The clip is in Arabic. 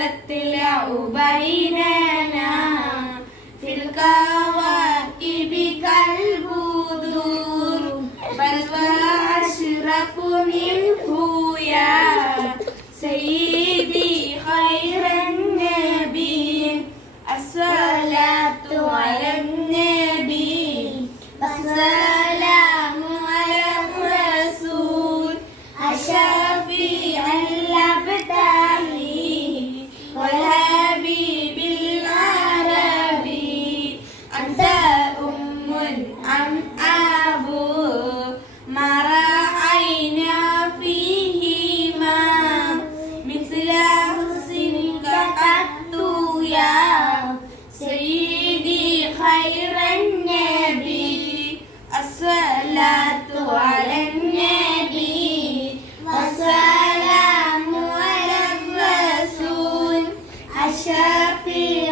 تطلع بيننا في الكواكب كالبدور بل وأشرف منه يا سيدي خير النبي الصلاة على النبي والسلام على الرسول الشفيع الأبتهي والحبيب العربي أنت أم أم أبو ما رأينا فيهما مثل حسنك قط يا سيدي خير النبي الصلاة على النبي والسلام على الرسول الشفيع